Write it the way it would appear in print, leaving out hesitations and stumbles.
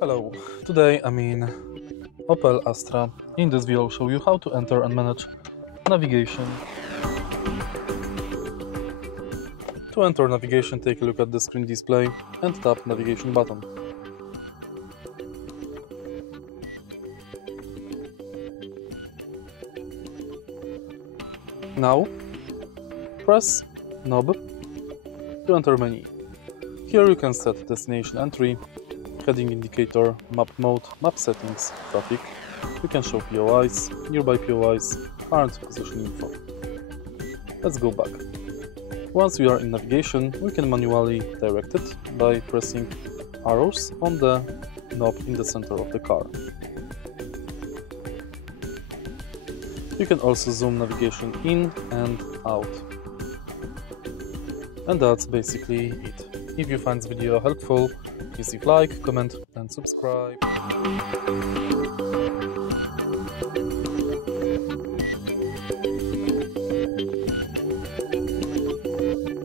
Hello, today I'm in Opel Astra. In this video I'll show you how to enter and manage navigation. To enter navigation, take a look at the screen display and tap navigation button. Now press knob to enter menu. Here you can set destination entry, heading indicator, map mode, map settings, traffic. You can show POIs, nearby POIs, current position info. Let's go back. Once we are in navigation, we can manually direct it by pressing arrows on the knob in the center of the car. You can also zoom navigation in and out. And that's basically it. If you find this video helpful, please leave like, comment and subscribe.